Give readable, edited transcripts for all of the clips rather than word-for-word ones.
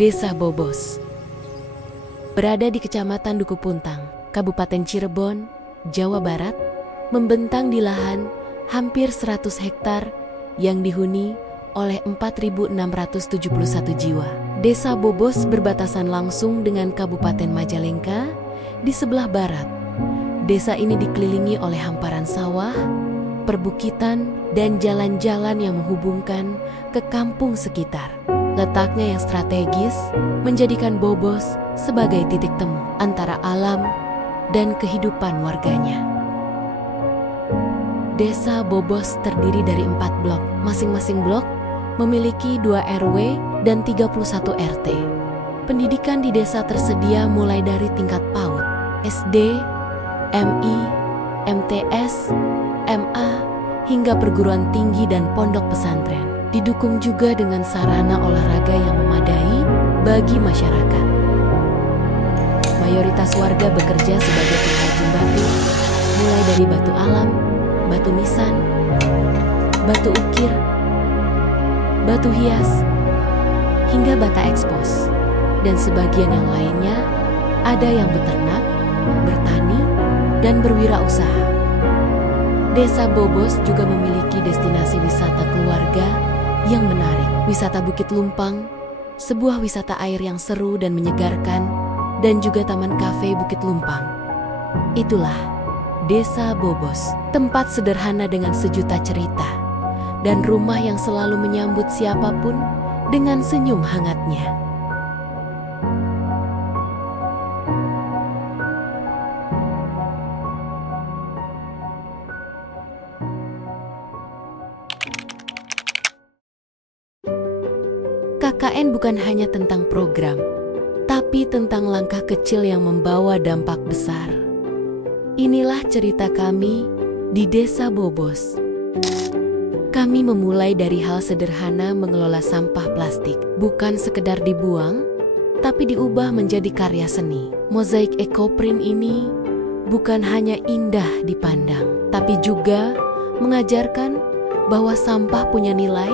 Desa Bobos berada di Kecamatan Duku Puntang, Kabupaten Cirebon, Jawa Barat, membentang di lahan hampir 100 hektar yang dihuni oleh 4.671 jiwa. Desa Bobos berbatasan langsung dengan Kabupaten Majalengka di sebelah barat. Desa ini dikelilingi oleh hamparan sawah, perbukitan, dan jalan-jalan yang menghubungkan ke kampung sekitar. Letaknya yang strategis menjadikan Bobos sebagai titik temu antara alam dan kehidupan warganya. Desa Bobos terdiri dari 4 blok. Masing-masing blok memiliki 2 RW dan 31 RT. Pendidikan di desa tersedia mulai dari tingkat PAUD, SD, MI, MTS, MA, hingga perguruan tinggi dan pondok pesantren. Didukung juga dengan sarana olahraga yang memadai bagi masyarakat. Mayoritas warga bekerja sebagai pengrajin batu, mulai dari batu alam, batu nisan, batu ukir, batu hias, hingga bata ekspos. Dan sebagian yang lainnya ada yang beternak, bertani, dan berwirausaha. Desa Bobos juga memiliki destinasi wisata keluarga yang menarik. Wisata Bukit Lumpang, sebuah wisata air yang seru dan menyegarkan, dan juga Taman Kafe Bukit Lumpang. Itulah Desa Bobos, tempat sederhana dengan sejuta cerita, dan rumah yang selalu menyambut siapapun dengan senyum hangatnya. KKN bukan hanya tentang program, tapi tentang langkah kecil yang membawa dampak besar. Inilah cerita kami di Desa Bobos. Kami memulai dari hal sederhana mengelola sampah plastik. Bukan sekedar dibuang, tapi diubah menjadi karya seni. Mozaik ekoprint ini bukan hanya indah dipandang, tapi juga mengajarkan bahwa sampah punya nilai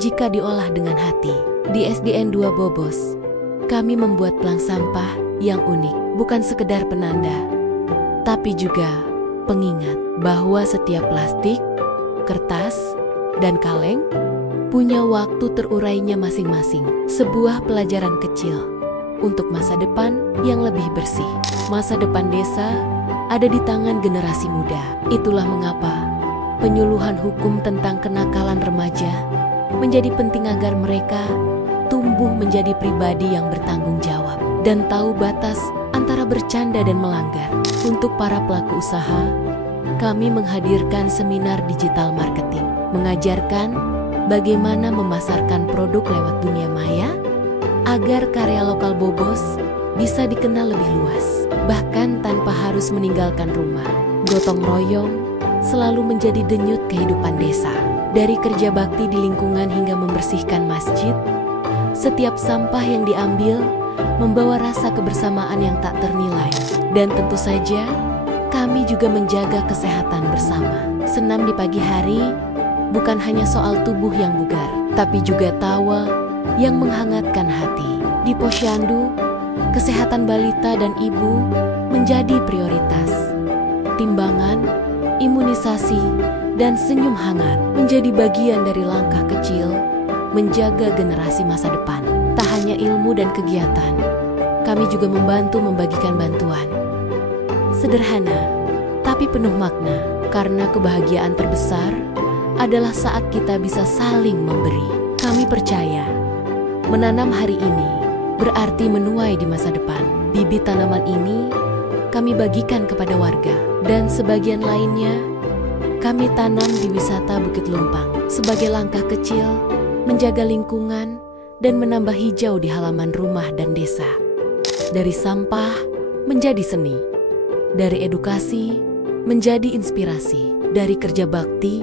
jika diolah dengan hati. Di SDN 2 Bobos, kami membuat pelang sampah yang unik, bukan sekedar penanda, tapi juga pengingat bahwa setiap plastik, kertas, dan kaleng punya waktu terurainya masing-masing. Sebuah pelajaran kecil untuk masa depan yang lebih bersih. Masa depan desa ada di tangan generasi muda. Itulah mengapa penyuluhan hukum tentang kenakalan remaja menjadi penting agar mereka tumbuh menjadi pribadi yang bertanggung jawab dan tahu batas antara bercanda dan melanggar. Untuk para pelaku usaha, kami menghadirkan seminar digital marketing, mengajarkan bagaimana memasarkan produk lewat dunia maya agar karya lokal Bobos bisa dikenal lebih luas, bahkan tanpa harus meninggalkan rumah. Gotong royong selalu menjadi denyut kehidupan desa. Dari kerja bakti di lingkungan hingga membersihkan masjid, setiap sampah yang diambil membawa rasa kebersamaan yang tak ternilai. Dan tentu saja, kami juga menjaga kesehatan bersama. Senam di pagi hari bukan hanya soal tubuh yang bugar, tapi juga tawa yang menghangatkan hati. Di Posyandu, kesehatan balita dan ibu menjadi prioritas. Timbangan, imunisasi, dan senyum hangat menjadi bagian dari langkah kecil menjaga generasi masa depan. Tak hanya ilmu dan kegiatan, kami juga membantu membagikan bantuan. Sederhana, tapi penuh makna, karena kebahagiaan terbesar adalah saat kita bisa saling memberi. Kami percaya, menanam hari ini berarti menuai di masa depan. Bibit tanaman ini kami bagikan kepada warga, dan sebagian lainnya kami tanam di wisata Bukit Lumpang sebagai langkah kecil menjaga lingkungan dan menambah hijau di halaman rumah dan desa. Dari sampah menjadi seni, dari edukasi menjadi inspirasi, dari kerja bakti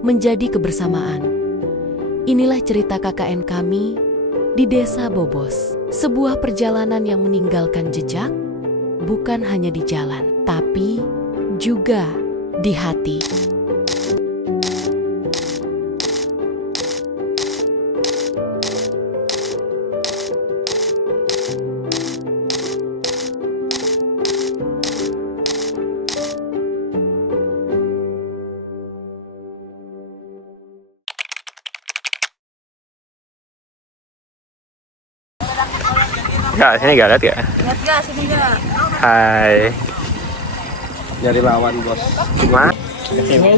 menjadi kebersamaan. Inilah cerita KKN kami di Desa Bobos, sebuah perjalanan yang meninggalkan jejak bukan hanya di jalan, tapi juga di hati. Gak, sini gak lihat ya? Lihat gak sini gak? Hai. Nyari lawan bos. Cuma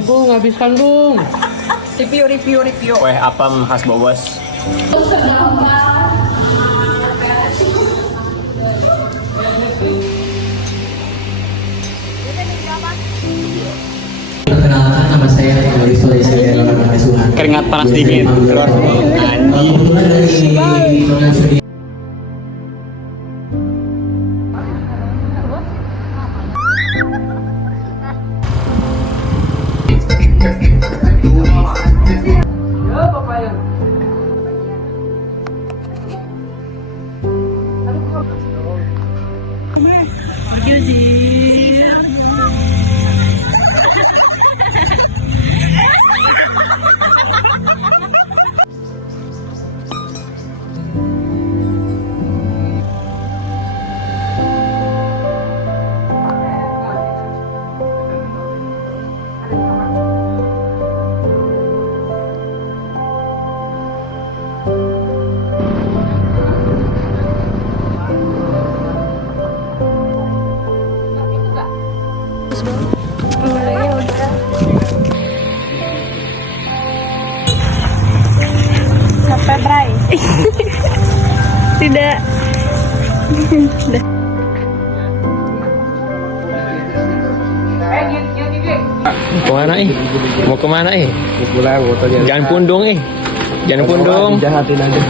Bung, habiskan Bung. Review. kue apam khas Bobos. Perkenalkan, nama saya Maurice Sulaiman Asuhan. Keringat panas dingin keluar semua. Anjing. Kebetulan dari Sampai Bray. Tidak. Kemana Mau kemana Mau pulang, motornya. Jangan pundung Jangan pundung. Jahatin aja.